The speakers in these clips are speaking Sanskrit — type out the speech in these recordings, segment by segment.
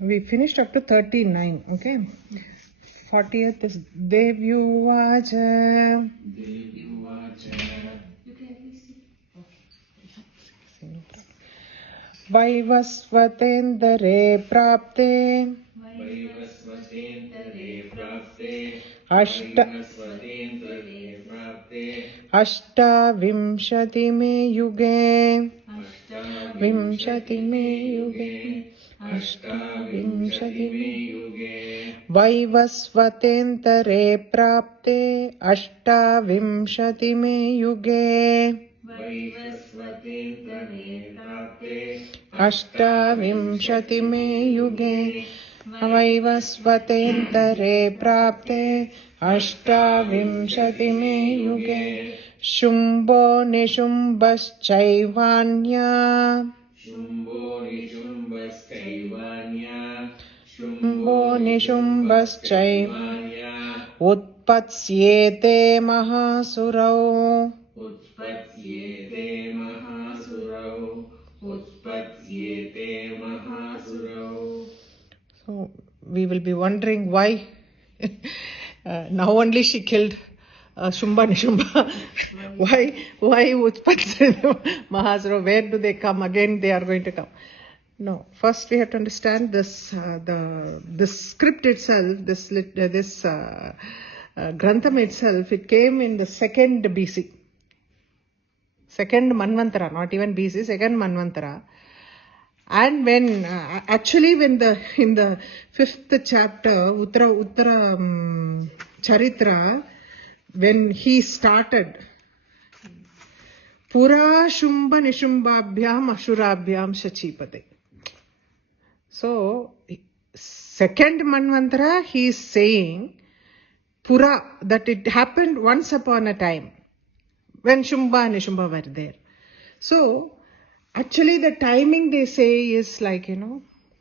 We finished up to 39, okay? 40th is Devyuvacha. Vaivasvatendare prapte अष्टाविंशतिमे युगे वैवस्वतेन्तरे प्राप्ते अष्टाविंशतिमे युगे वैवस्वतेन्तरे प्राप्ते अष्टाविंशतिमे युगे शुम्भो निशुम्भश्चैवान्या उत्पत्स्येते महासुरौ So we will be wondering why now only she killed Shumba Nishumba. Why Utpatsya Mahasura? Where do they come? Again they are going to come. No, first we have to understand this. The script itself, this Grantham itself, it came in the second BC, second Manvantara, not even BC, second Manvantara. And when actually when in the 5th chapter Uttara Charitra, when he started Pura Shumba Nishumbabhyam Ashurabhyam Shachipate. So second Manvantara he is saying Pura, that it happened once upon a time when Shumba and Nishumba were there. So actually the timing they say is like,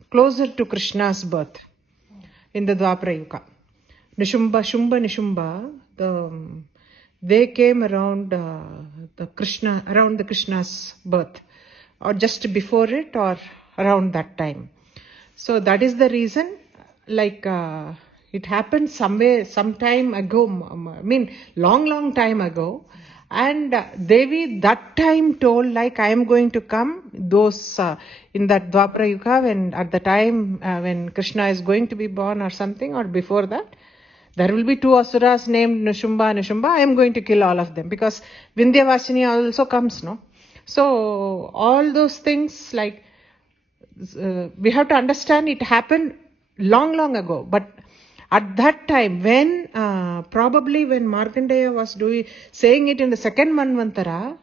closer to Krishna's birth in the Dwapara Yuga. Shumba Nishumba, they came around the Krishna's birth, or just before it or around that time. So that is the reason, like it happened some time ago, long time ago. And Devi that time told, like, I am going to come, those in that Dwapara Yuga, when at the time when Krishna is going to be born or something, or before that, there will be 2 asuras named Nishumba. I am going to kill all of them, because Vindhyavasini also comes, no? So all those things, like, we have to understand it happened long ago. But at that time, when probably when Markandeya was saying it in the second Manvantara,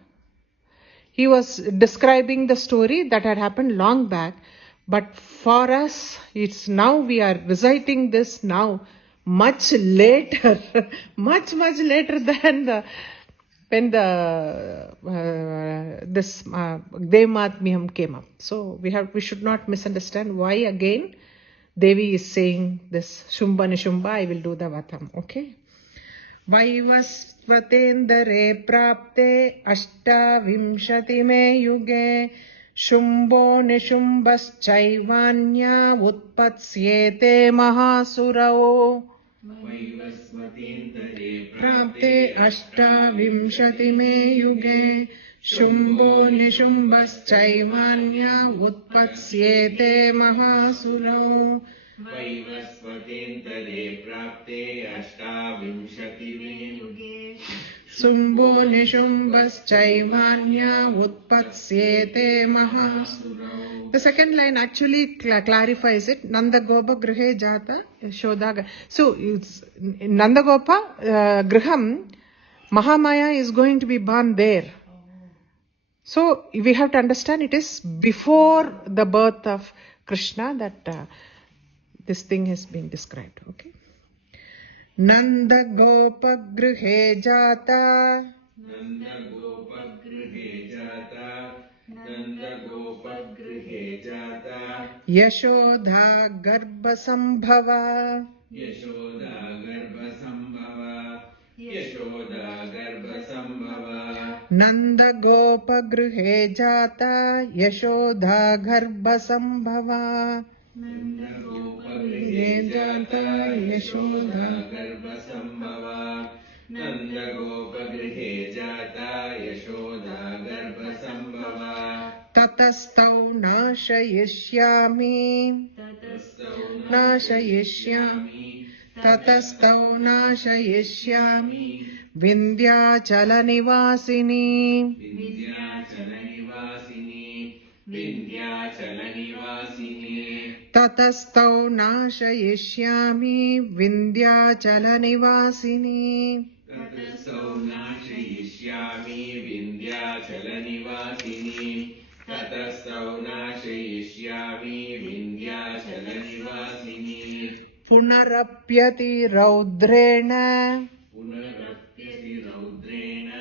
he was describing the story that had happened long back. But for us, it's now we are reciting this now, much later, much later than when this Devamatmyam came up. So we should not misunderstand why again Devi is saying this Shumba Nishumba, I will do the Vatam, okay? Vaivasvatendare prapte ashtavinshatime yuge Shumbo Nishumbaschaivanya utpatsyete mahasurao prapte ashtavinshatime yuge Shumbo Nishumbaschaivanya utpatsyete mahasuro Vaivasvatendare prapte ashtavinshatime yuge Shumbo Nishumbaschaivanya utpatsyete mahasuro. The second line actually clarifies it. Nandagopa grihe jata Yashoda. So it's Nandagopa griham, Mahamaya is going to be born there. So we have to understand it is before the birth of Krishna that this thing has been described. Okay. Nanda Gopa Grihe Jata Yashoda Garbha Sambhava Nanda Gopa Grihe Jata Yashoda Garbha Sambhava. Nanda Gopa Grihe Jata Yashoda Garbha Sambhava. Nanda Gopa Grihe Jata Yashoda Garbha Sambhava. Tatastau Nashayishyami. Nashayishyami. Tatastau Nashayishyami. Vindhyachala Nivasini. Vindhyachala Nivasini. Vindhyachala Nivasini. Tatastau Nashayishyami. Vindhyachala Nivasini. Tatastau Nashayishyami. Vindhyachala Nivasini. Tatastau Nashayishyami. Vindhyachala Nivasini. Punarapyati Raudrena. Punarapyati Raudrena.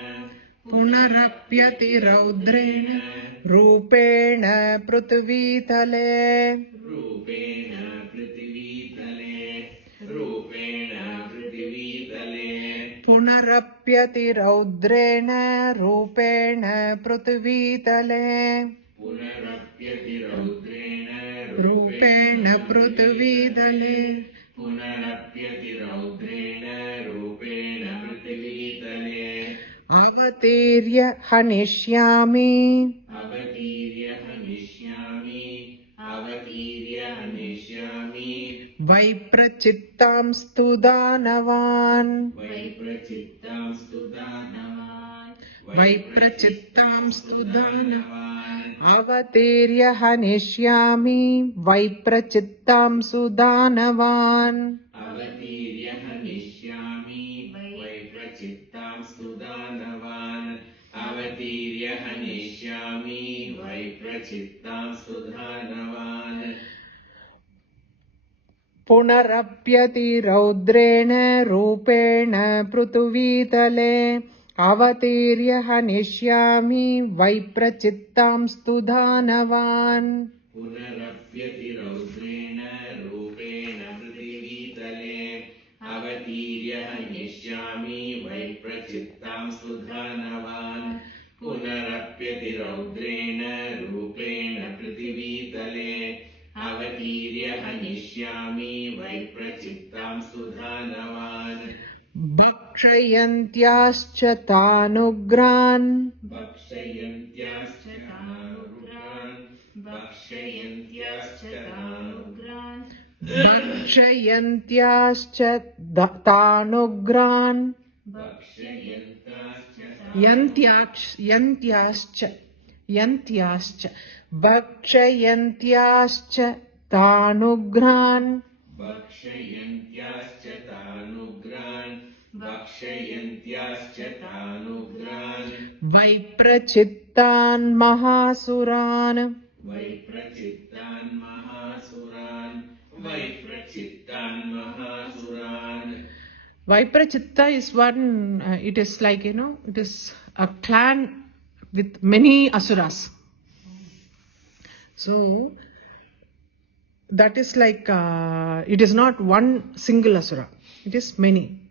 Punarapyati Raudrena. Rupena Prithvitale. Rupena Prithvitale. Rupena Prithvitale. Punarapyati Raudrena. Rupena Prithvitale. Punarapyati Raudrena. Rupena Prithvitale. Punarapyati Raudrena. Rupena Prithvitale. Avatirya Hanishyami. Avatirya Hanishyami. Avatirya Hanishyami. Vaiprachittam Studanavan. Vaiprachittam Studanavan. Vaiprachittam Studanavan. Studanavan. Avatirya Hanishyami. Vaiprachittam Sudanavan. Avatirya Hanishyami. Vaiprachittam Studanavan. Avatirya Hanishyami. Vaiprachittam Studanavan. Punarapyati Raudrena Rupena Prithvitale. Avatirya Hanishyami. Vaiprachittam Studanavan. Punarapyati Raudrena Rupena Prithvitale. Avatirya Hanishyami. Vaiprachittam Studanavan. Punarapyati Raudrena Rupena Prithvitale. Avatirya Hanishyami. Vaiprachittam Studanavan. Bhakshayantyascha tanugran. Bhakshayantyascha tanugran. Bhakshayantyascha tanugran. Bhakshayantyascha tanugran. Bhakshayantyascha Yantyascha. Bhakshayantyascha tanugran. Bhakshayantyascha tanugran. Bhakshayantyascha tanugran. Vaiprachittan mahasuran. Vaiprachittan mahasuran. Vaiprachittan mahasuran. Viprachitta is one, it is like, it is a clan with many asuras. So, that is like, it is not one single asura, it is many.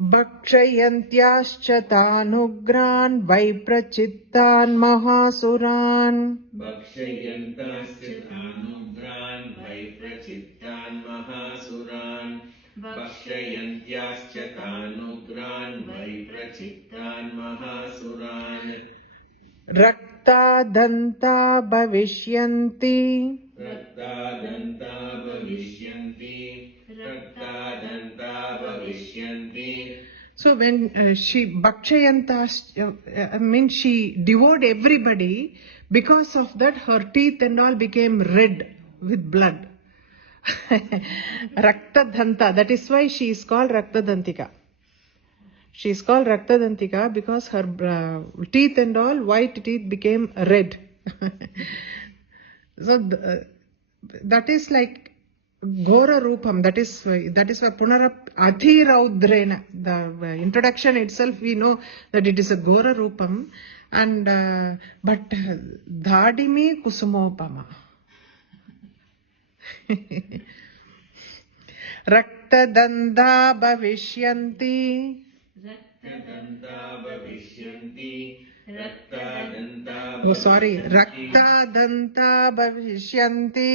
Bhakshayantyascha tanugran Viprachittan mahasuran. Bhakshayantascha tanugran. Viprachittan mahasuran. Bhakshayantyascha tanugran. Viprachittan mahasuran. Rakta danta bhavishyanti. Rakta danta bhavishyanti. Rakta danta bhavishyanti. So when she Bhakshayanta, means she devoured everybody, because of that her teeth and all became red with blood. Raktadanta, that is why she is called Raktadantika. She is called Raktadantika because her teeth and all, white teeth became red. So that is like Ghora Rupam, that is why Punarap Adhi Raudrena. The introduction itself, we know that it is a Ghora Rupam, and but Dhadimi Kusumopama. Raktadanda Bhavishyanti. रक्तदन्ता भविष्यन्ति रक्तदन्ता Oh, sorry. भविष्यन्ति Raktadanta bhavishyanti.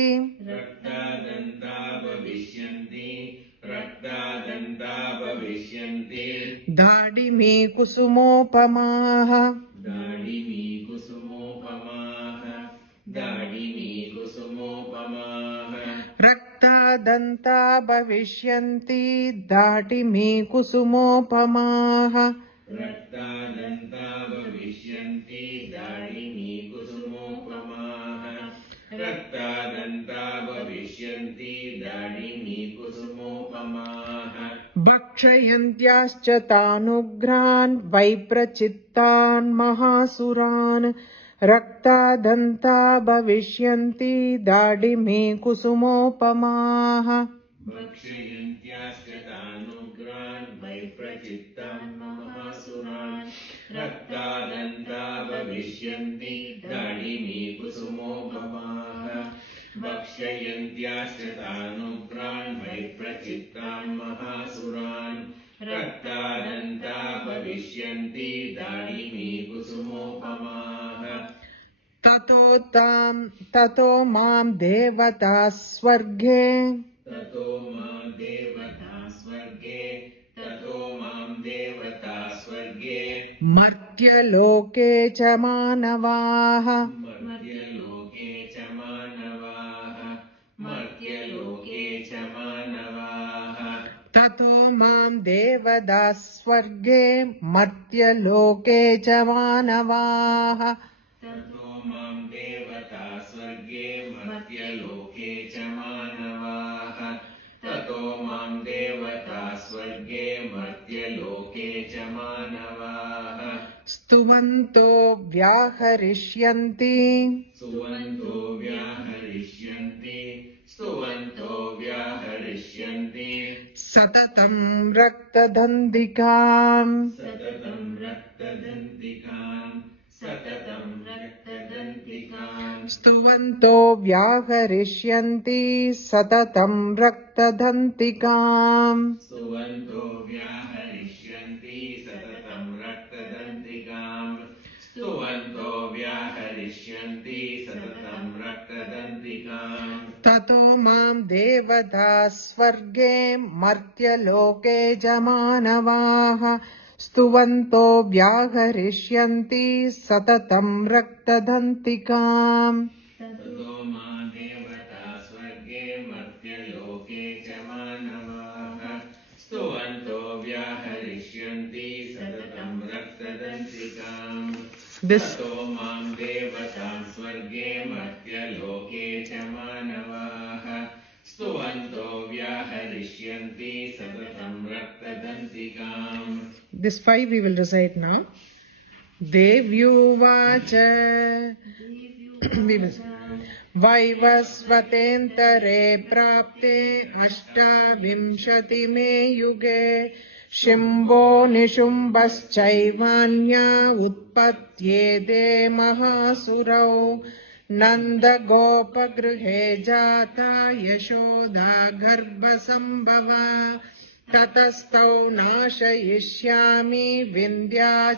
रक्तदन्ता भविष्यन्ति रक्तदन्ता भविष्यन्ति Dadimi kusumopamaha. दाडिमी कुसुमोपमाः दाडिमी कुसुमोपमाः Raktadanta bhavishyanti. Dadimi kusumopamaha. रक्तदन्ता भविष्यन्ति दाडिमी कुसुमोपमाः रक्तदन्ता भविष्यन्ति दाडिमी कुसुमोपमाः भक्षयन्त्याश्च तानुग्रान् वैप्रचित्तान् महासुरान् रक्तादन्ता भविष्यन्ति दाडिमे कुसुमोपमाः भक्षयन्त्याश्च तानुग्रान् वैप्रचित्तान् महासुरान् रक्तादन्ता भविष्यन्ति दाडिमी कुसुमोपमाः भक्षयन्त्याश्च तानुग्रान् वैप्रचित्तान् महासुरान् रक्तादन्ता भविष्यन्ति दाडिमी कुसुमोपमाः ततो मां देवता स्वर्गे ततो मां देवता स्वर्गे ततो मां देवता स्वर्गे मर्त्यलोके च मानवाः मर्त्यलोके च मानवाः मर्त्यलोके च मानवाः ततो मां देवता स्वर्गे मर्त्यलोके च मानवाः ततो मां देवता स्वर्गे मर्त्यलोके च मानवाः ततो मां देवता स्वर्गे मर्त्यलोके च मानवाः स्तुवन्तो व्याहरिष्यन्ति स्तुवन्तो व्याहरिष्यन्ति स्तुवन्तो व्याहरिष्यन्ति सततं रक्तदन्तिकाम् सततं रक्तदन्तिकाम् सततं रक्तदन्तिकाम् स्तुवन्तो व्याहरिष्यन्ति सततं रक्तदन्तिकाम् स्तुवन्तो व्याहरिष्यन्ति सततं रक्तदन्तिकाम् स्तुवन्तो व्याहरिष्यन्ति सततं रक्तदन्तिकाम् ततो मां देवता स्वर्गे मर्त्यलोके च मानवाः स्तुवन्तो व्याहरिष्यन्ति सततं रक्तदन्तिकाम् ततो मां देवता स्वर्गे मर्त्यलोके च मानवाः स्तुवन्तो व्याहरिष्यन्ति सततं रक्तदन्तिकाम् ततो मां देवता स्वर्गे मर्त्यलोके च मानवाः स्तुवन्तो व्याहरिष्यन्ति सततं रक्तदन्तिकाम् This 5 we will recite now. Devyuvacha Vaivasvatentare prapte Ashtavimshati me yuge Shimbho nishumbaschaivanya utpatyede mahasurau Nanda gopagruhe jata yashoda garbhasambhava ततस्तौ नाशयिष्यामि विन्ध्याचलनिवासिनी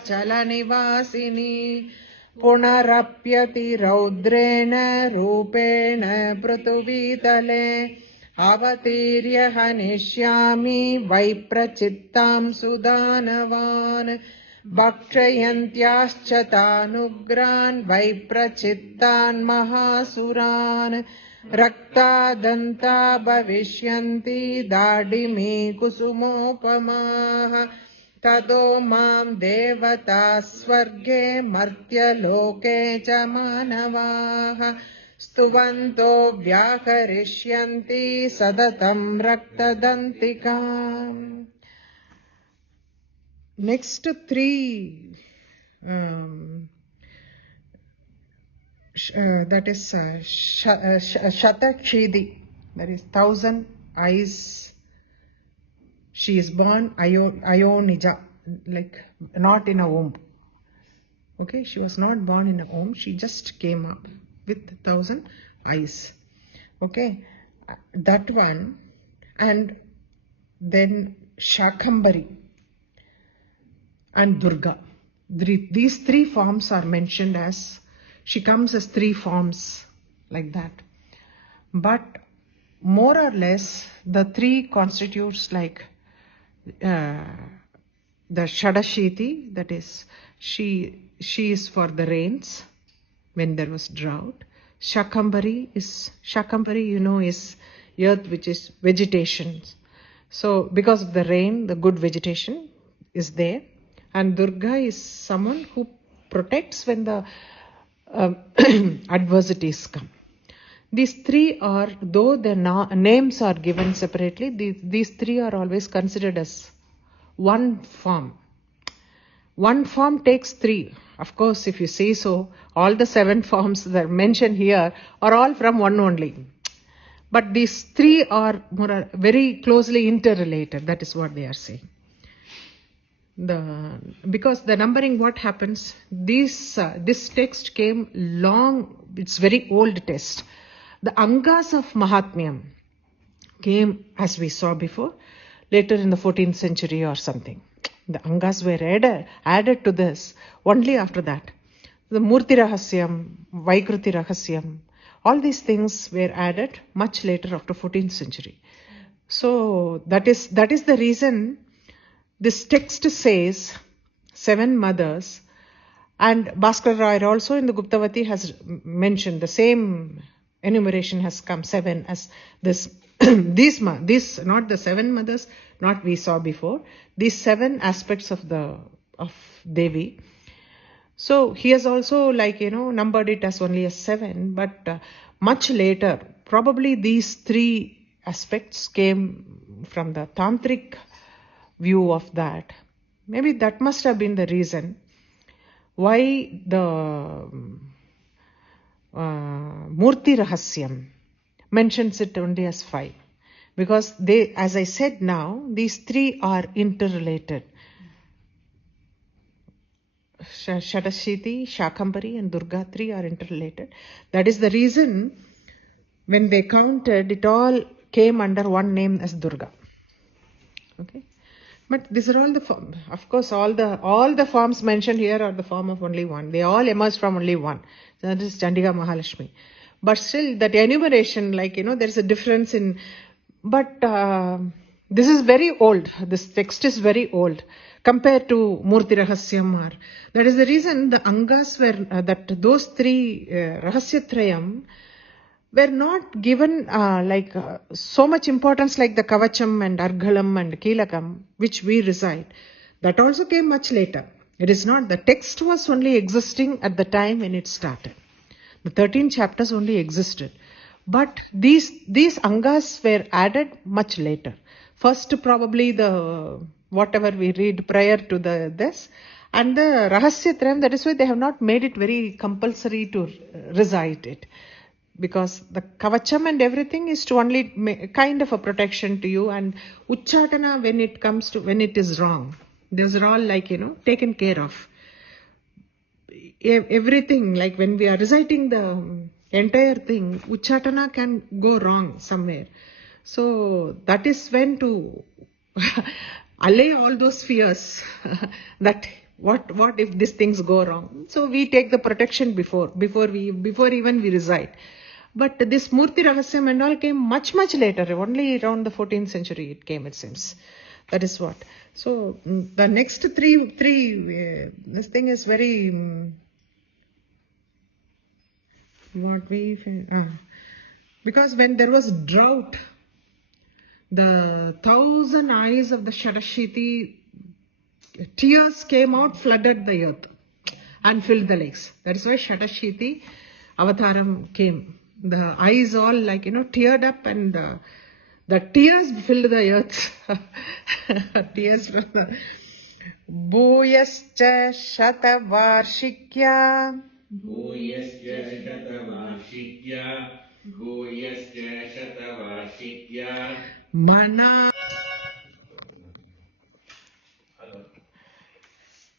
पुनरप्यति रौद्रेण रूपेण पृथिवीतले अवतीर्य हनिष्यामि वैप्रचित्तां सुदानवान् भक्षयन्त्याश्च तानुग्रान् वैप्रचित्तान् महासुरान् रक्तादन्ता भविष्यन्ति दाडिमी कुसुमोपमाः ततो मां देवता स्वर्गे मर्त्यलोके च मानवाः स्तुवन्तो व्याहरिष्यन्ति सततं रक्तदन्तिकाम्. Next 3 that is Shatakshidi, that is 1000 eyes. She is born Ayonija, like not in a womb. Okay, she was not born in a womb. She just came up with 1000 eyes. Okay, that one, and then Shakambari. and Durga. These three forms are mentioned as, she comes as three forms like that. But more or less, the three constitutes like the Shadashiti, that is, she is for the rains when there was drought. Shakambari, is earth which is vegetation. So because of the rain, the good vegetation is there. And Durga is someone who protects when the adversities come. These three are, though their names are given separately, these three are always considered as one form. One form takes three. Of course, if you say so, all the 7 forms that are mentioned here are all from one only. But these three are very closely interrelated. That is what they are saying. Because the numbering, what happens, this text came long, it's very old text. The Angas of Mahatmyam came, as we saw before, later in the 14th century or something. The Angas were added to this only after that. The Murti Rahasyam, Vaikruti Rahasyam, all these things were added much later, after 14th century. So that is the reason this text says 7 mothers, and Bhaskar Roy also in the Guptavati has mentioned the same enumeration has come 7 as this. These not the 7 mothers, not we saw before. These 7 aspects of Devi. So he has also numbered it as only as 7, but much later, probably these 3 aspects came from the tantric view of that. Maybe that must have been the reason why the Murti Rahasyam mentions it only as 5. Because they, as I said now, these 3 are interrelated. Shadashiti, Shakambari and Durga, 3 are interrelated. That is the reason when they counted, it all came under one name as Durga. Okay. But these are all the forms. Of course, all the forms mentioned here are the form of only one. They all emerge from only one. That is Chandika Mahalakshmi. But still, that enumeration, there is a difference in. But this is very old. This text is very old compared to Murti Rahasyam. That is the reason the Angas were those 3 Rahasyatrayam were not given so much importance like the Kavacham and Arghalam and Kilakam, which we recite. That also came much later. It is not, the text was only existing at the time when it started. The 13 chapters only existed. But these Angas were added much later. First, probably whatever we read prior to this, and the Rahasyatrayam, that is why they have not made it very compulsory to recite it. Because the Kavacham and everything is to only kind of a protection to you, and Uchchatana when it is wrong, those are all taken care of. Everything, like when we are reciting the entire thing, Uchchatana can go wrong somewhere. So that is when to allay all those fears that what if these things go wrong. So we take the protection before even we recite. But this Murti Rahasyam and all came much later, only around the 14th century it came, it seems. That is what. So the next three this thing is very because when there was drought, the 1,000 eyes of the Shadashiti, tears came out, flooded the earth and filled the lakes. That is why Shadashiti Avataram came. The eyes all teared up, and the tears filled the earth. Tears from the Bhuyascha Shatavarshikya. Bhuyascha Shatavarshikya. Mana.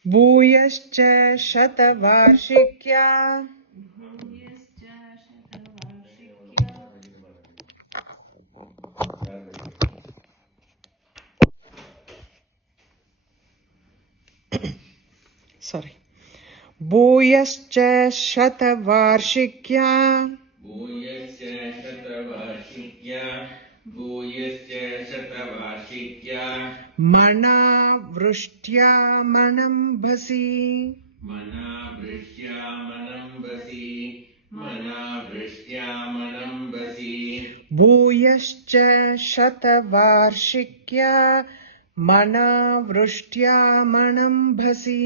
Bhuyascha Shatavarshikya. sorry. Bhuyascha Shatavarshikya Bhuyascha Shatavarshikya Bhuyascha Shatavarshikya Mana Vrushtya Manambhasi Mana Vrishya Manambasi Mana Vrishya Manambasi Bhuyascha Shatavarshikya Mana Vrushtya Manambhasi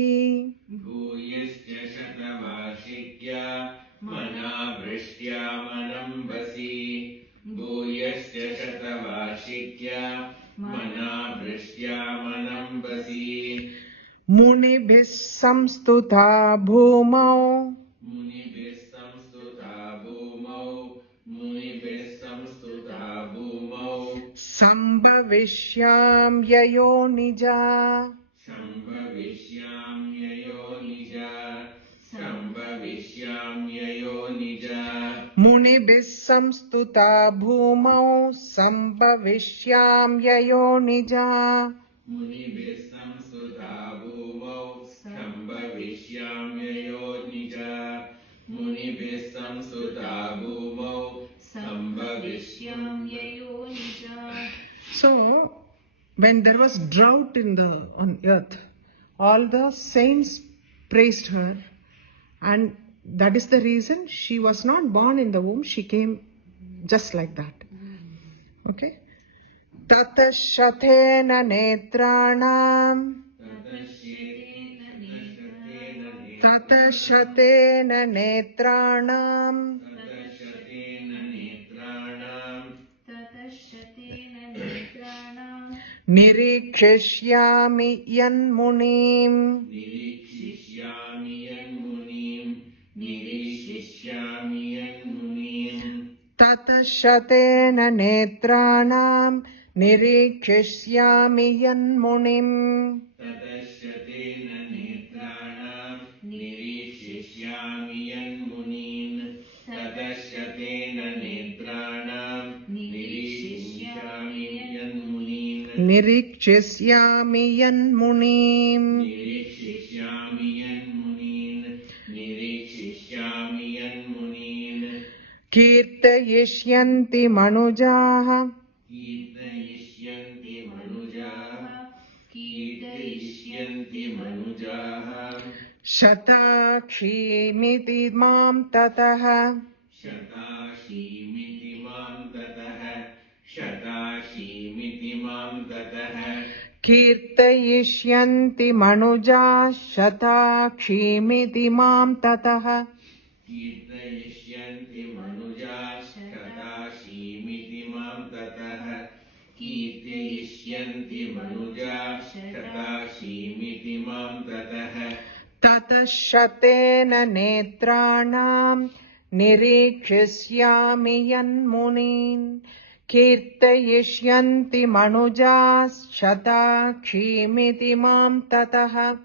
Bhuyascha Shatavarshikya Mana Vrishya Manambasi Bhuyascha Shatavarshikya Mana Vrishya Manambasi Munibhis samstuta bhumau Munibhis samstuta bhumau Munibhis samstuta bhumau Sambhavishyam yayonija Shambhavishyamyayo nija Shambhavishyamyayo nija Munibhis samstuta bhumau Sambhavishyam yayonija Munibhis samstuta bhumau Shambhavishyamyayo nija Munibhis samstuta bhumau Shambhavishyamyayo nija. So, when there was drought on earth, all the saints praised her, and that is the reason she was not born in the womb, she came just like that. Okay? Tata Shatena Netranam Tata Shatena Netranam Nirikhishyami Yanmunim Nirikshishyami yanmunim Nirikshishyami yanmunim Tata Shatena Netranam Nirikhishyami Yanmunim Tadashyatena netranam Nirikshishyami yanmunin Tadashyatena netranam Nirikshishyami yanmunin Nirikhishyami Yanmunim Nirikshishyami yanmunin Nirikshishyami yanmunin Kirtayishyanti Manujaha Kirtayishyanti manujaha Kirtayishyanti manujaha Shatakshimiti Mam Tataha Shatashimiti mam tataha Shatashimiti mam tataha Kirtayishyanti Manuja Shatakshimiti Mam Tataha Kirtayishyanti manuja Shatashimiti mam tataha Kirtayishyanti manuja Shatashimiti mam tataha Tatashatena Netranam Nirikhishyami Yanmunin Kirtayishyanti Manuja Shatakshimiti Mam Tataha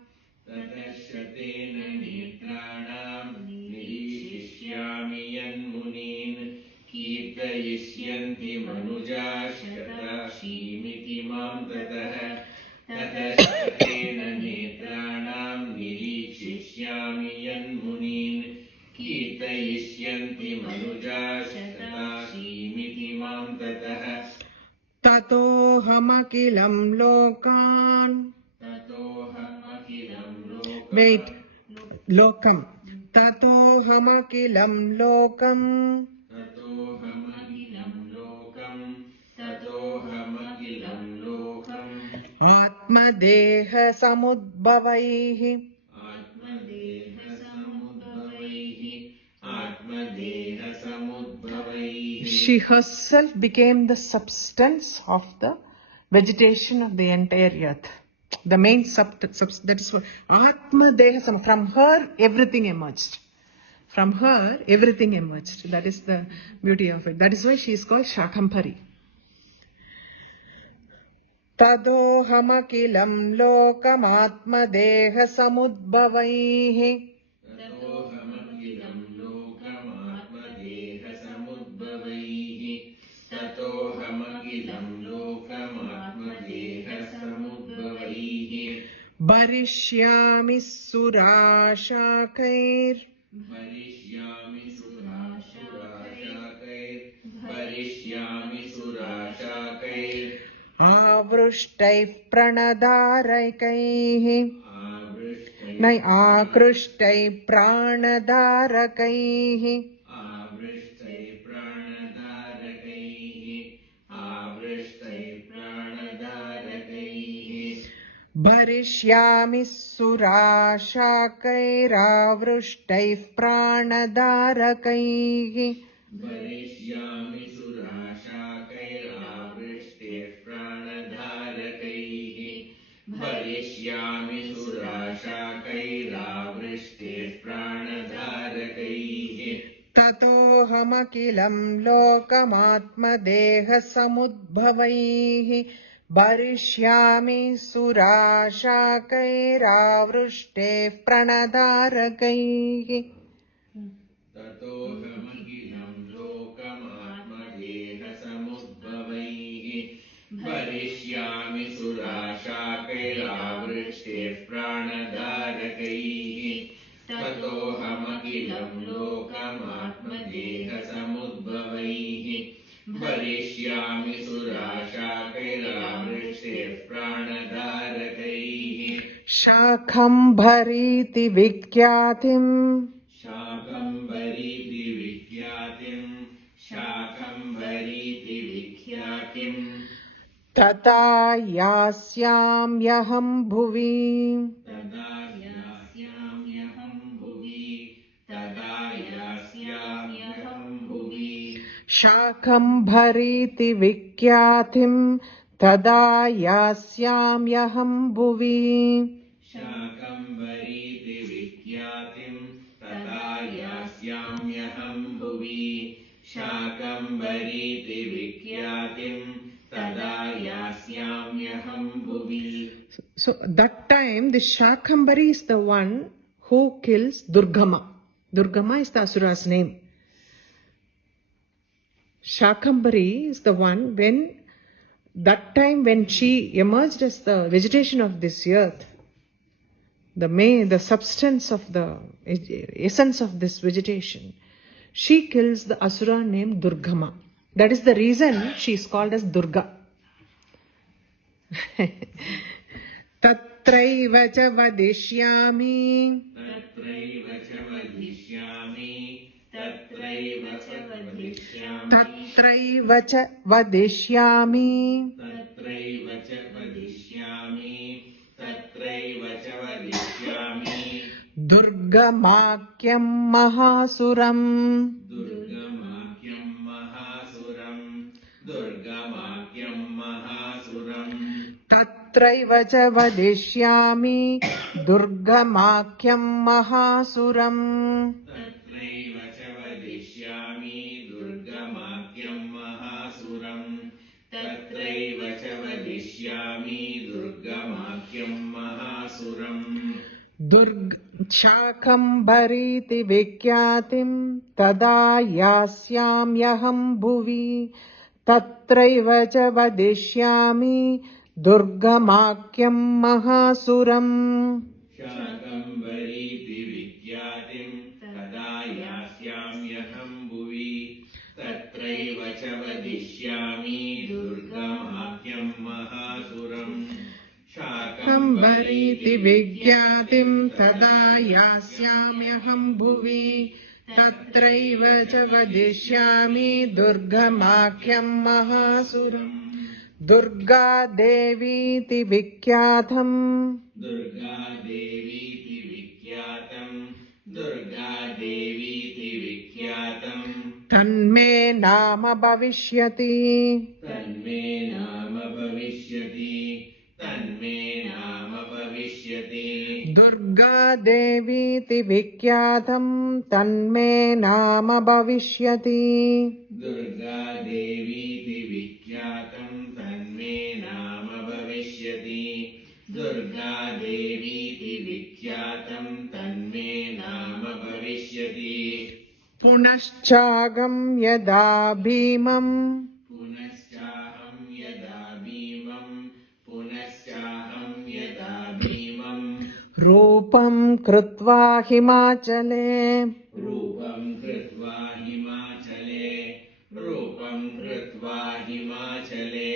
Tadashyatena netranam Nirikshishyami yanmunin Kirtayishyanti manuja Shatashimiti mam tataha Tadashyatena netranam Nirikshishyami yanmunin Kirtayishyanti manuja Shatashimiti mam tataha Tatohamakilam Lokan Tatohamakilam lokam Wait, Lokam Tatohamakilam Lokam Tatohamakilam lokam Tatohamakilam lokam Atmadeha Samudbhavaihi Atmadeha samudbhavaihi Atmadeha samudbhavaihi She herself became the substance of the vegetation of the entire earth. The main substance, that is what Atma Deha, from her everything emerged. From her everything emerged. That is the beauty of it. That is why she is called Shakampari. Tadohamakilam lokam Atma Deha Samudbhavaihi Tatohamakilam lokam Atmadeha samudbhavaihi Tatohamakilam lokam Atmadeha samudbhavaihi Barishyami surashakair. Varishyami surashakair. Varishyami surashakair. Avrishtaih pranadarakaiः. Nay akrishtaih pranadarakaiः. Avrishtai pranadarakaihi. Avrishtai pranadarakaihi. Barishyami surashakairavrishtaih pranadarakaiः. Varishyami surashakair avrishtai pranadarakaihi. Varishyami surashakair avrishtai pranadarakaihi. ततोऽहमखिलं लोकमात्मदेहसमुद्भवैः भरिष्यामि सुराशाकैरावृष्टेः प्रणदारकैः. ततोऽहमखिलं लोकमात्मदेहसमुद्भवैः भरिष्यामि सुराशाकैरावृष्टेः प्राणधारकैः. ततोऽहमखिलं लोकमात्मदेहसमुद्भवैः भरिष्यामि सुराशाकैरावृष्टेः प्राणधारकैः. शाकम्भरीति विख्यातिम् शाकम्भरीति विख्यातिम्. शाकम्भरीति विख्यातिम्. तथा यास्याम्यहं भुवि. तदा यास्याम्यहं भुवि. तदा यास्याम्यहं भुवि. शाकम्भरीति विख्यातिम् तदा यास्याम्यहं भुवि. शाकम्भरीति विख्यातिम्. तदा यास्याम्यहं भुवि. शाकम्भरीति विख्यातिम्. तदा यास्याम्यहं भुवि. So that time the Shakambari is the one who kills Durgama. Durgama is the Asura's name. Shakambari is the one when that time when she emerged as the vegetation of this earth, the substance of the essence of this vegetation, she kills the Asura named Durgama. That is the reason she is called as Durga. Tatraiva cha vadishyami. Tatraiva cha vadishyami. Tatraiva cha vadishyami. Tatraiva cha vadishyami. Tatraiva cha vadishyami. Tatraiva cha vadishyami. Durgamakyam mahasuram. Durgamakyam mahasuram. Durgamakyam mahasuram. Tatraiva cha vadishyami. Durgamakyam mahasuram. Tatraiva cha vadishyami. Durgamakyam mahasuram. Tatraiva cha vadishyami. Durgamakyam mahasuram. Shakambariti vikyatim tada yasyamyaham bhuvi tatraiva cha vadishyami durgamakyam mahasuram. Shakambariti vikyatim tada yasyamyaham bhuvi tatraiva cha vadishyami durgamakyam mahasuram. Shakambariti vikyatim tada yasyamyaham bhuvi tatraiva cha vadishyami durgamakyam mahasuram. Durga Devi ti vikyatam. Durga Devi ti vikyatam. Durga Devi ti vikyatam. Tanme nama bhavishyati. Tanme nama bhavishyati. Tanme nama bhavishyati. Durga Devi ti vikyatam. Tanme nama bhavishyati. Durga Devi ti vikyatam. Tanme nama bhavishyati. Durga Devi ti vikyatam. Tanme nama bhavishyati. Punaschagam yada bhimam. Punaschaham yada bhimam. Punaschaham yada bhimam. रूपं कृत्वा हिमाचले रूपं कृत्वा हिमाचले रूपं कृत्वा हिमाचले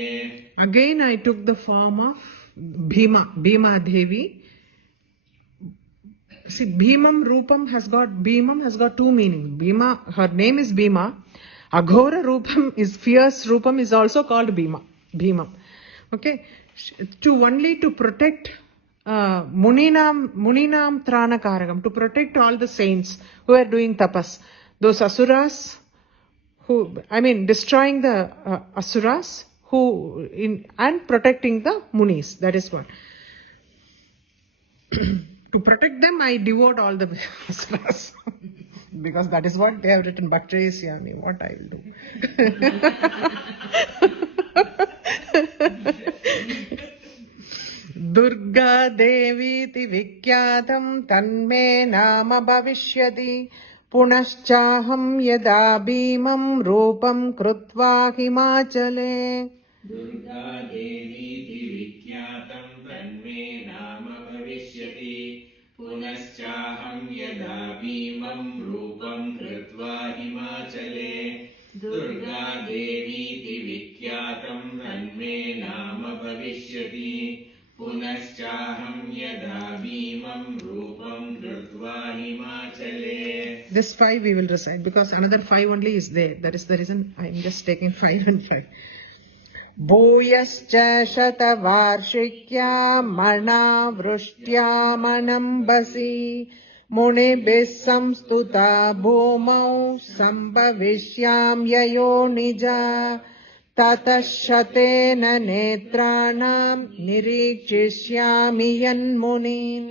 Again I took the form of Bhima Devi. See, Bhimam has got two meanings. Bhima, her name is Bhima. Aghora Rupam is fierce Rupam is also called Bhimam. Okay, to protect Muninam Tranakarakam, to protect all the saints who are doing tapas. Those asuras destroying the asuras and protecting the munis. That is what. To protect them, I devote all the asuras. Because that is what they have written. Bhaktayasyami, what I will do. Durga Devi ti Vikyatam Tanme Nama Bhavishyati Punaschaham Yada Bhimam Rupam Krutva Himachale. Durga Devi ti Vikyatam Tanme Nama Bhavishyati Punaschaham Yada Bhimam Rupam Krutva Himachale Durga Devi ti Vikyatam Tanme Nama Bhavishyati Punaschaham Yada Bhimam Rupam Krutva Himachale. This 5 we will recite because another 5 only is there. That is the reason I am just taking 5 and 5. Bhuyascha shatavarshikya mana vrushtya manambasi munibhis samstuta bhumau sambhavishyam yayo nija tatashate netranam nirikchishyami yanmunin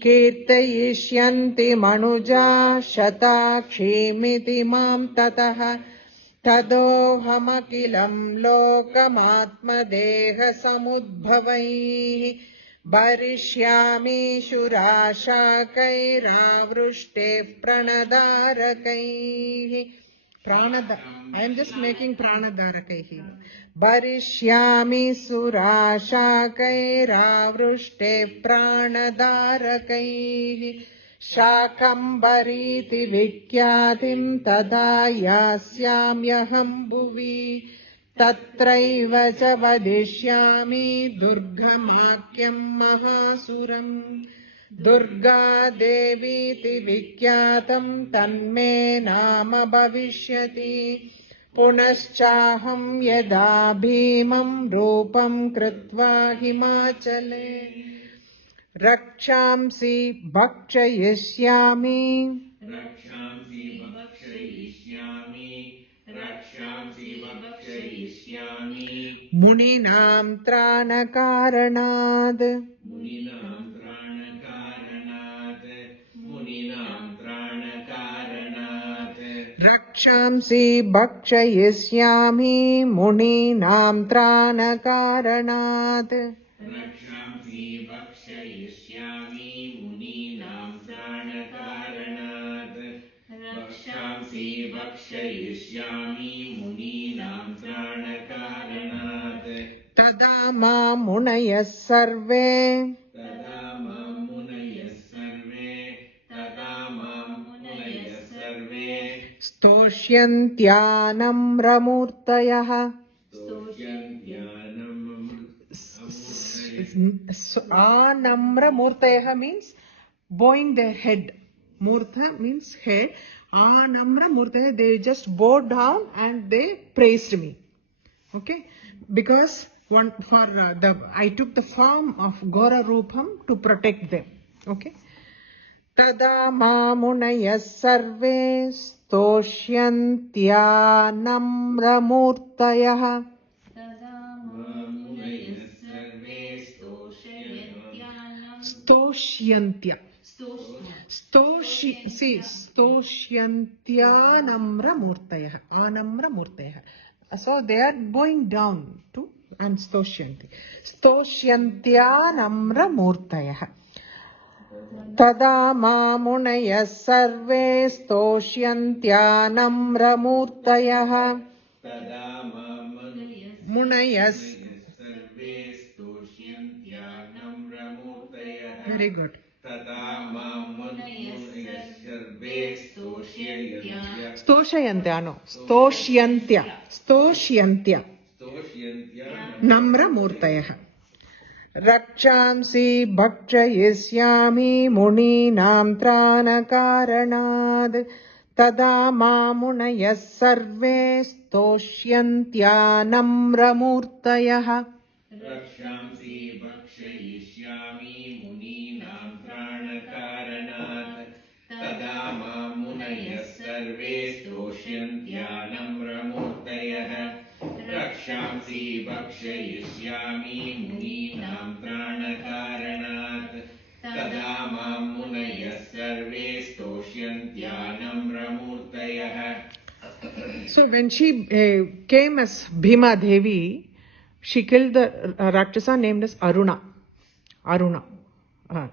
kirtayishyanti manuja shatakshimiti mam tatah तदोहमखिलं लोकमात्मदेहसमुद्भवैः भरिष्यामि शुराशाकैरावृष्टेः प्रणदारकैः I am just making pranadarakaihi. Barishyami surashakairavrushte pranadarakaihi. Shakambariti vikyatim tada yasyamyaham bhuvi. Tatraiva cha vadishyami durghamakyam mahasuram. Durga Devi ti Vikyatam Tanme Nama Bhavishyati Punaschaham Yada Bhimam Rupam Krutva Himachale Rakshamsi Bhakshayishyami Rakshamsi Bhakshayishyami Rakshamsi Bhakshayishyami Muninam Tranakaranad Muninam Tranakaranat Muninam Tranakaranat Rakshamsi Bhakshayishyami Muninam Tranakaranat Rakshamsi Bhakshayishyami Muninam Tranakaranat Rakshamsi Bhakshayishyami Muninam Tranakaranat Tada ma munayas sarve Tada mam munayas sarve Tada mam munayas sarve Stoshyantyānam ramurtayah Stoshyantyānam Anamra Murtayah means bowing their head. Murtha means head. Anamra Murtayah, they just bowed down and they praised me. Okay, because I took the form of Gora Rupam to protect them. Okay. Tada mamunayas sarve stoshyantyānamra murtayah. Stoshyantyā. Stoshyantyānamra murtayah. Anamra murtayah. So they are going down to and stoshyanti. Stoshyantyānamra murtayah. Tada mamunayas sarve stoshyantyānamra murtayah. Tada Munayas. sarve stoshyantyānamra murtayah Very good. तदा मां मुनयः सर्वे स्तोष्यन्त्य नम्रमूर्तयः रक्षांसि भक्षयिष्यामि मुनीनां त्राणकारणात् तदा मामुनयः सर्वे स्तोष्यन्त्या नम्रमूर्तयः रक्षांसि भक्षयिष्यामि मुनीनां त्राणकारणात् तदा मां मुनयः सर्वे स्तोष्यन्त्या नम्रमूर्तयः रक्षांसि भक्षयिष्यामि मुनीनां त्राणकारणात् तदा मां मुनयः सर्वे स्तोष्यन्त्या नम्रमूर्तयः. So when she came as Bhima Devi, she killed the Rakshasa named as Aruna.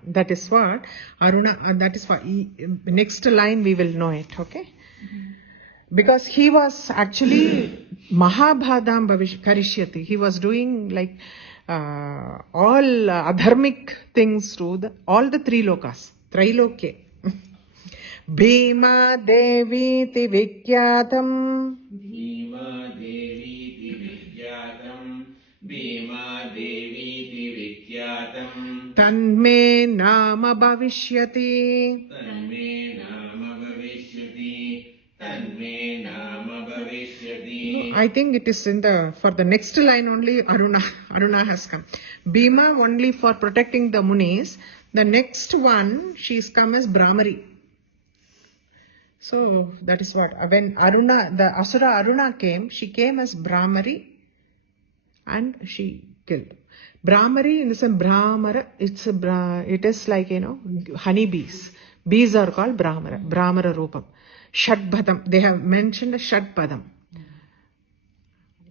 That is what Aruna. That is what next line we will know it. Okay, because he was actually Mahabhadam Karishyati. He was doing like all adharmic things to all the three lokas, Trailokya. Bhima Devi ti Vikyatam. Bhima Devi ti Vikyatam. Bhima Devi ti Vikyatam. Tanme Nama Bhavishyati. Tanme Nama Bhavishyati. Tanme Nama Bhavishyati. I think it is in for the next line only Aruna has come. Bhima only for protecting the Munis. The next one she's come as Brahmari. So that is what when the Asura Aruna came, she came as Brahmari and she killed. Brahmari in the sense Brahmara, it is like honeybees. Bees are called Brahmara Rupam. Shadbhadam, they have mentioned a Shadbhadam.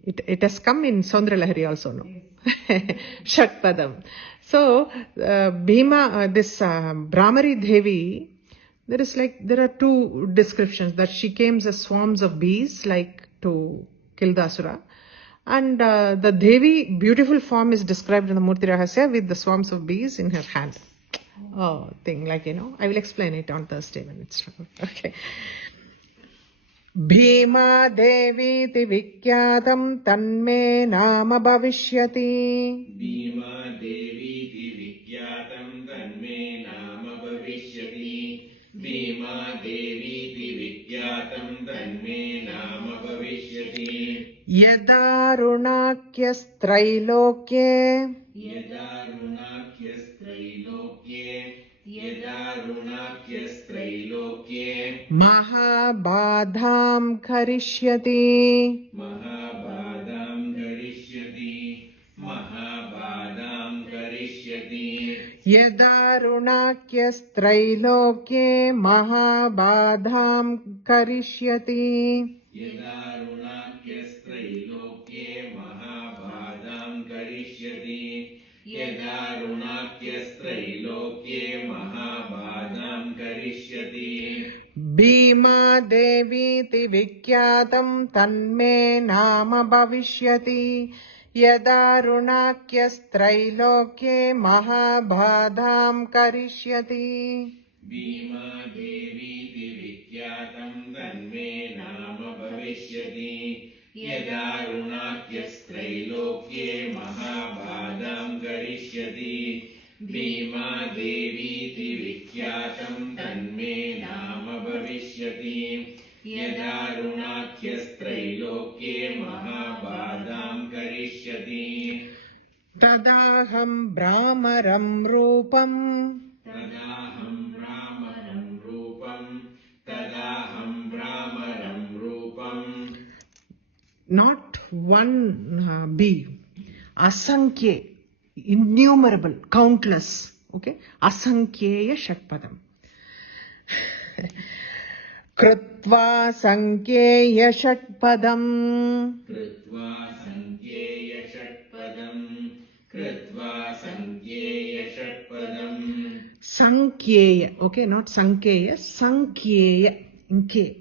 It has come in Saundralahari also, no? Shadbhadam. So Bhima, this Brahmari Devi, there are two descriptions that she came as swarms of bees like to kill the Asura, and the Devi beautiful form is described in the Murti Rahasya with the swarms of bees in her hand. I will explain it on Thursday when it's done. Okay. Bhima Devi ti Vikyatam Tanme Nama Bhavishyati. Bhima Devi ti Vikyatam Tanme Nama Bhavishyati. Bhima Devi ti Vikyatam Tanme Nama Bhavishyati. Yadarunakyastrailokye. Yadarunakyastrailokye. Mahabadham karishyati. Mahabadham karishyati. Mahabadham karishyati. Yadarunakyastrailokye Mahabadham karishyati. Yadarunakyastrailokye Mahabadham karishyati. Yadarunakyastrailokye Mahabadham karishyati. Bhima Devi ti Vikyatam Tanme Nama Bhavishyati. Yadarunakyastrailokye Mahabadham karishyati. Bhima Devi ti Vikyatam Tanme Nama Bhavishyati. Yadarunakyastrailokye Mahabadham karishyati. Bhima Devi ti Vikyatam Tanme Nama Bhavishyati. Yadarunakyastrailokye Mahabadham karishyati. Tadaham Brahmaram Rupam. Tadaham Brahmaram Rupam. Tadaham Brahmaram Rupam. Not one bee. Asankye, innumerable, countless. Okay? Asankyeya Shatpadam. Krutva Sankyeya Shatpadam. Krutva Sankyeya Shatpadam. Krutva Sankyeya Shatpadam. Sankyeya. Okay, not Sankyeya. Sankyeya. Okay.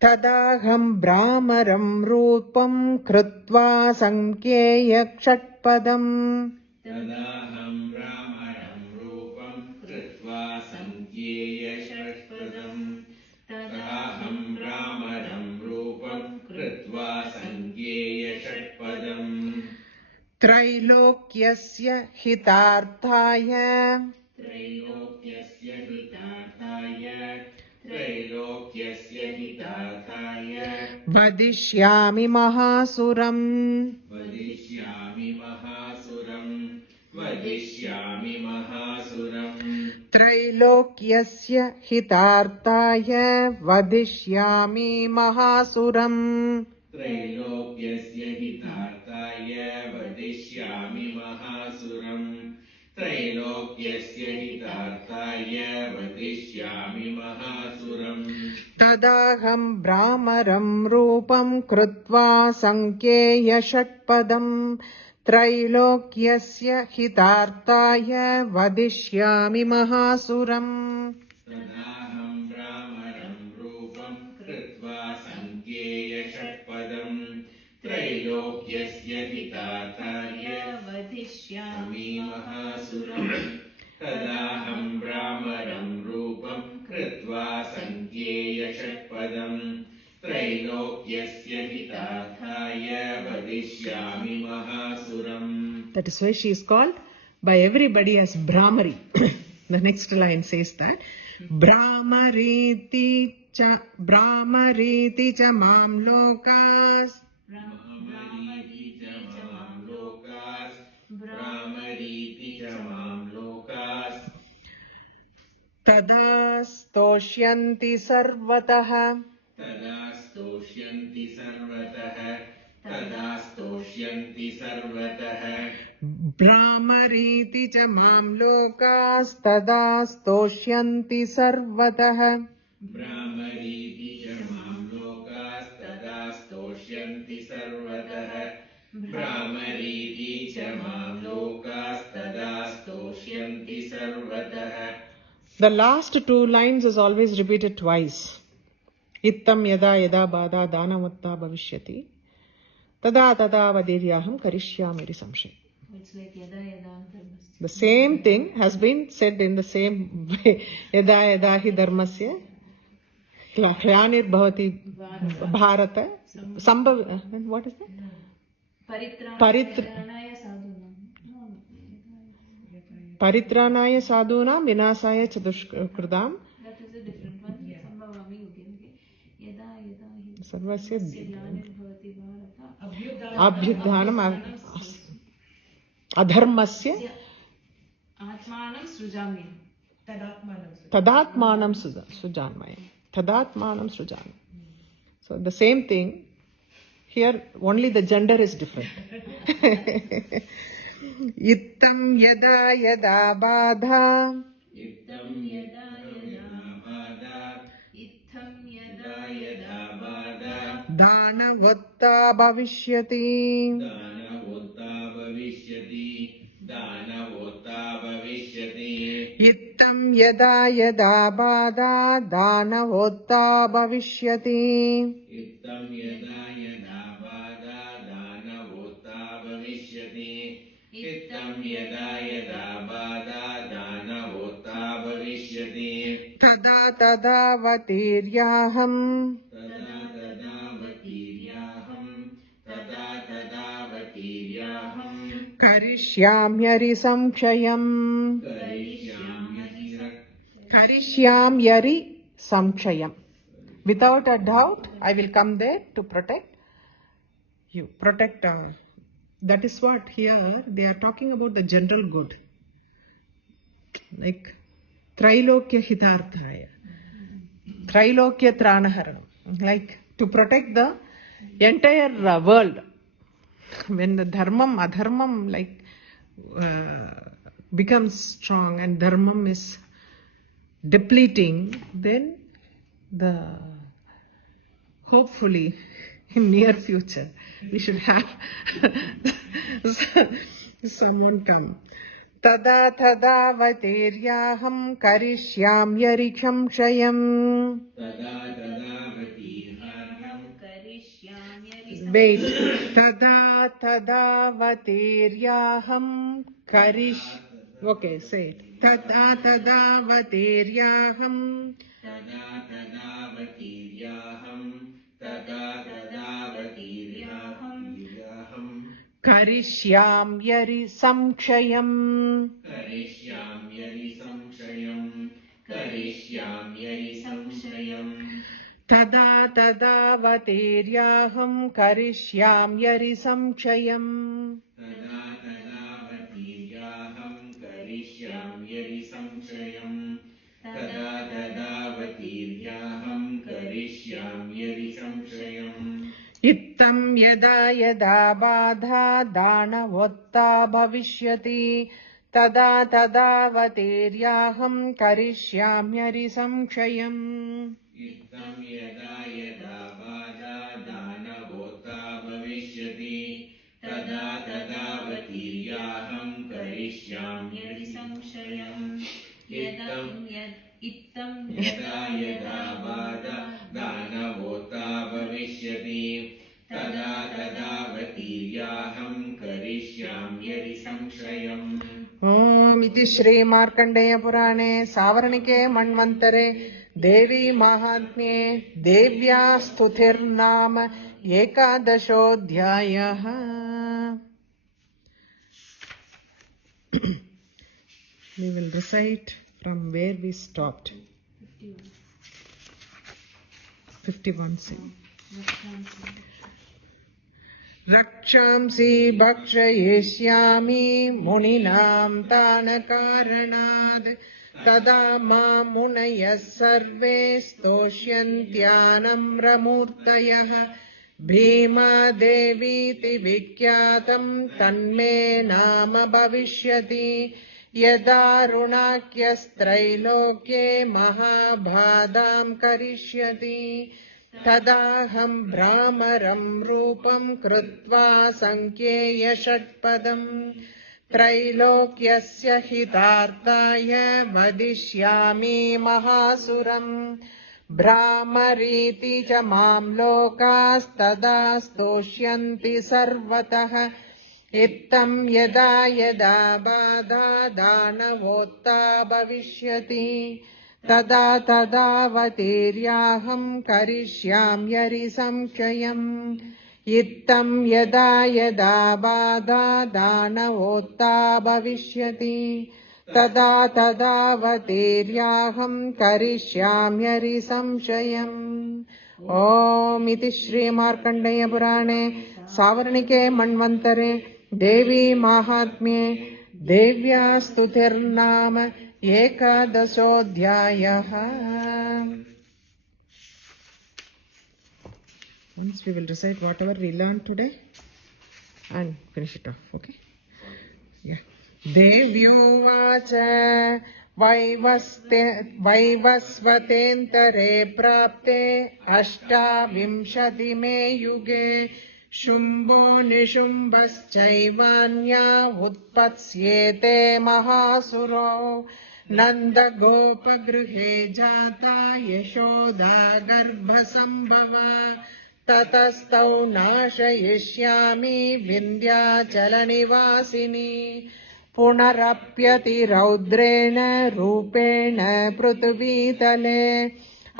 Tadaham Brahmaram Rupam Krutva Sankyeya Shatpadam. Tadaham Brahmaram Rupam Krutva कृत्वा सङ्ख्येय षट्पदम् तदाहं भ्रामरं रूपं कृत्वा सङ्ख्येय षट्पदम् त्रैलोक्यस्य हितार्थाय त्रैलोक्यस्य हितार्थाय वदिष्यामि महासुरम् त्रैलोक्यस्य हितार्थाय वदिष्यामि महासुरम् त्रैलोक्यस्य हितार्थाय वदिष्यामि महासुरम् त्रैलोक्यस्य हितार्थाय वदिष्यामि महासुरम् तदाहं भ्रामरं रूपं कृत्वा सङ्ख्येय षट्पदम् त्रैलोक्यस्य हितार्थाय वदिष्यामि महासुरम् तदाहं भ्रामरं रूपं कृत्वा सङ्ख्येय षट्पदम् त्रैलोक्यस्य हितार्थाय वदिष्यामि महासुरम् तदाहं भ्रामरं रूपं कृत्वा सङ्ख्येय षट्पदम् त्रैलोक्यस्य हितार्थाय वदिष्यामि महासुरम्. That is why she is called by everybody as Brahmari. The next line says that Brahmariti cha mam lokas tada stoshyanti sarvatah Brahmariti cha mam lokas tada stoshyanti sarvatah Brahmariti cha mam lokas tada stoshyanti sarvatah Brahmariti cha mam lokas tada stoshyanti sarvatah. The last two lines is always repeated twice. Ittam yada yada bada danavatta bhavishyati tada tada vadiryaham karishyami samshay. It's like yada yada dharmasya. The same thing has been said in the same way. Yada yada hi dharmasya hlanir bhavati bharata sambhav. What is that? Paritranaya sadhunam vinasaya chadushkridam. That is a different one. Sambhavami okay. Yada yada hi Sarvasya hlanir bhavati bharata abhyudhanam adharmasya atmanam srujami. tadatmanam sujanmaya. Tadatmanam sujanmaya. So the same thing. Here only the gender is different. Ittam yada yada badha Ittam yada yada bada danavatta bhavishyati Ittam yada yada bada danavotta bhavishyati Ittam yada yada bada danavotta bhavishyati Ittam yada yada bada danavotta bhavishyati tada tada vatiryaham karishyamyari samshayam karishyamyari samshayam. Without a doubt, I will come there to protect you. Protect that is what here they are talking about the general good. Like Trailokya hitarthaya. Trailokya tranaharanam. Like to protect the entire world. When the dharmam, adharmam becomes strong and dharmam is depleting, then hopefully in near future we should have someone come. Tada tada vatiryaham karishyamyarikham shayam. Wait. Tada tada vatiryaham karish. Okay, say it. तदा तदावतीर्याहम् तदा तदावतीर्याहम् तदा तदावतीर्याहम् करिष्याम्यरि संक्षयम् करिष्याम्यरि संशयम् करिष्याम्यरि संशयम् तदा तदावतीर्याहम् करिष्याम्यरि संक्षयम् तदा तदावतीर्याहम् करिष्याम्यरि संशयम् तदा तदावतीर्याहम् करिष्याम्यरि संशयम् इत्थं यदा यदा बाधा दानवोत्था भविष्यति तदा तदावतीर्याहम् करिष्याम्यरि संक्षयम् इत्थं यदा यदा बाधा दानवोत्था भविष्यति तदा तदावतीर्याहम् करिष्याम्यरि संशयम् इत्थं यदा यदा बाधा दानवोत्था भविष्यति तदा तदावतीर्याहम् करिष्याम्यरि संशयम् ओम इति श्री मार्कण्डेय पुराणे सावर्णिके मन्वन्तरे देवी माहात्म्ये देव्या स्तुतिर्नाम एकादशोऽध्यायः। We will recite from where we stopped. 51. रक्षांसि भक्षयिष्यामि मुनीनां तानकारणात् तदा मां मुनयः सर्वे स्तोष्यन्त्यानम्रमूर्तयः भीमा देवीति विख्यातं तन्मे नाम भविष्यति यदा ऋणाख्यस्त्रैलोक्ये महाबाधां करिष्यति तदाहं भ्रामरं रूपं कृत्वा संख्येय षट्पदम् त्रैलोक्यस्य हितार्थाय वदिष्यामि महासुरम् भ्रामरीति च मां लोकास्तदा स्तोष्यन्ति सर्वतः इत्थं यदा यदा बाधा दानवोत्था भविष्यति तदा तदावतीर्याहम् करिष्याम्यरि संशयम् इत्थं यदा यदा बाधा दानवोत्था भविष्यति तदा तदावतीर्याहम् करिष्याम्यरि संशयम्। ओम इति श्री मार्कण्डेय पुराणे सावर्णिके मन्वन्तरे देवी माहात्म्ये देव्या स्तुतिर्नाम एकादशोऽध्यायः। Once we will recite whatever we learned today and finish it off, okay? Yeah. देव्युवाच वैवस्वतेऽन्तरे प्राप्ते अष्टाविंशतिमे युगे शुम्भो निशुम्भश्चैवान्या उत्पत्स्येते महासुरो नन्दगोपगृहे जाता यशोदा गर्भसम्भवा ततस्तौ नाशयिष्यामि विन्ध्याचलनिवासिनी पुनरप्यतिरौद्रेण रूपेण पृथिवीतले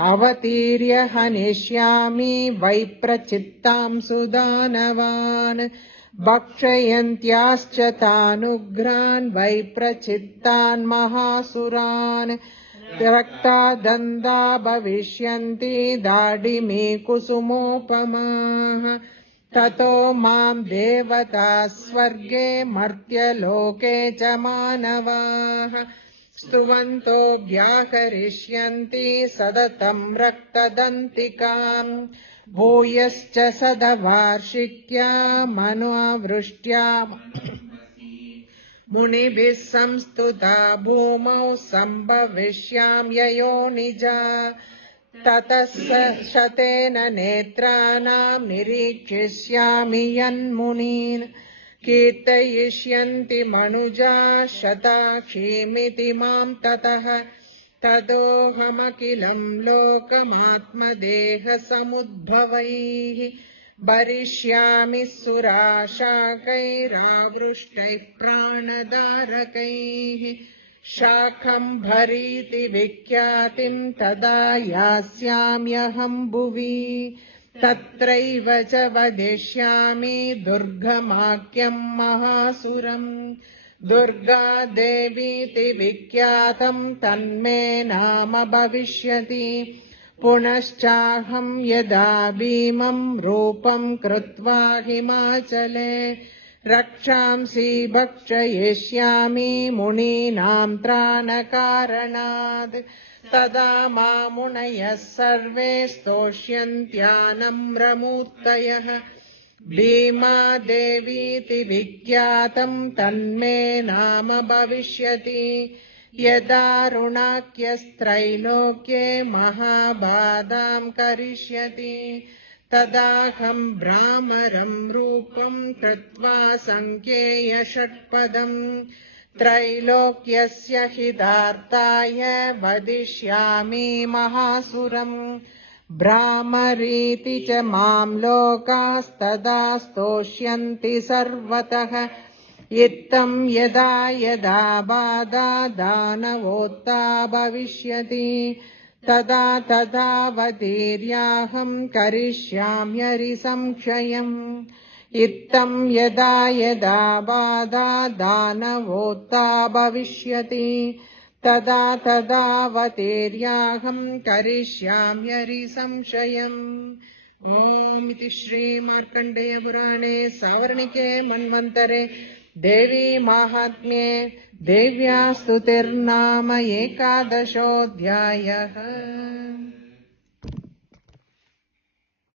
अवतीर्य हनिष्यामि वैप्रचित्तां सुदानवान् भक्षयन्त्याश्च तानुग्रान् वैप्रचित्तान् महासुरान् रक्तादन्दा भविष्यन्ति दाडिमी कुसुमोपमाः ततो मां देवता स्वर्गे मर्त्यलोके च मानवाः स्तुवन्तो व्याकरिष्यन्ति सततं रक्तदन्तिकाम् भूयश्च सदवार्षिक्या मनोवृष्ट्या मुनिभिः संस्तुता भूमौ सम्भविष्याम्ययो निजा ततः शतेन नेत्राणां निरीक्षिष्यामि यन्मुनीन् कीर्तयिष्यन्ति मनुजा शताक्षीमिति मां ततः तदोऽहमखिलं लोकमात्मदेहसमुद्भवैः भरिष्यामि सुराशाकैरावृष्टैः प्राणधारकैः शाकम्भरीति विख्यातिम् तदा यास्याम्यहम् भुवि तत्रैव च वदिष्यामि दुर्गमाख्यम् महासुरम् दुर्गादेवीति विख्यातम् तन्मे नाम भविष्यति पुनश्चाहम् यदा भीमम् रूपम् कृत्वा हिमाचले रक्षांसि भक्षयिष्यामि मुनीनाम् त्राणकारणात् तदा मामुनयः सर्वे स्तोष्यन्त्यानम्रमूर्तयः भीमादेवीति विख्यातम् तन्मे नाम भविष्यति यदारुणाख्यस्त्रैलोक्ये महाबाधाम् करिष्यति तदाहम् भ्रामरम् रूपम् कृत्वा सङ्ख्येय षट्पदम् त्रैलोक्यस्य हितार्थाय वदिष्यामि महासुरम् भ्रामरीति च माम् लोकास्तदा स्तोष्यन्ति सर्वतः इत्थम् यदा यदा बाधा दानवोत्था भविष्यति तदा तदावतीर्याहम् करिष्याम्यरिसंक्षयम् इत्थम् यदा यदा बाधा दानवोत्था भविष्यति तदा तदावतीर्याहम् करिष्याम्यरिसंशयम् ओम् इति श्रीमार्कण्डेय पुराणे सावर्णिके मन्वन्तरे देवी माहात्म्ये देव्या स्तुतिर्नाम 11 अध्यायः।